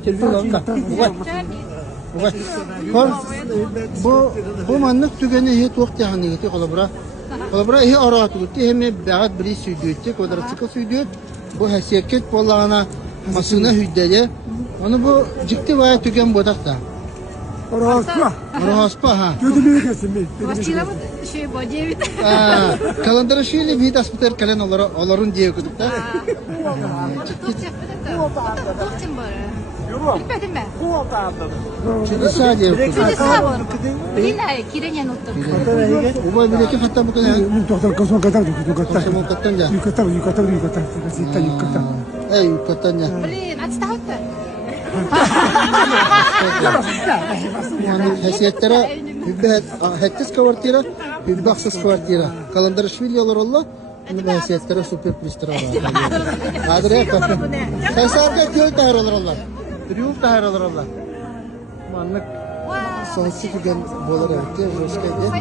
televizyon alın da. Bu manlık tügeni hiç vakti hangi kolabora. Kolabora iyi aratı gitti hem bağat biri sürdürdü, kodratçıkı sürdürdü. Bu hesiyet bollağına masına hüddede. Onu bu ciddi vaya tügen bodak da. Oraspa ha. Gödümünü kesin mi? Başçıla mı şey bacı Kalandara şöyle bir aspeter kalen olarun diye okuduk da. Dokçum bari. Bilmedim ben. Şimdi sadece okuduk. Şimdi sağ var. Yine kirenya nottum. Bu bileki hatta bu kadar. Doktor kosmo kadar doktor. Kosmo kadar ya. Yukarıdan. Zitten yukarıdan. Yukarıdan ya. Blin, aç tahta. Yani hesiyetlere hübbet, hetsiz kvartira, hübbaksız kvartira. Kalandarışvili yollar Allah. Bunu hesiyetlere süper plistira var. Adır ya kapı. Hesarda köy tahiralar Allah. Riyul tahiralar Allah. Manlık sonuçta tügen bolar evet. Hoş geldin.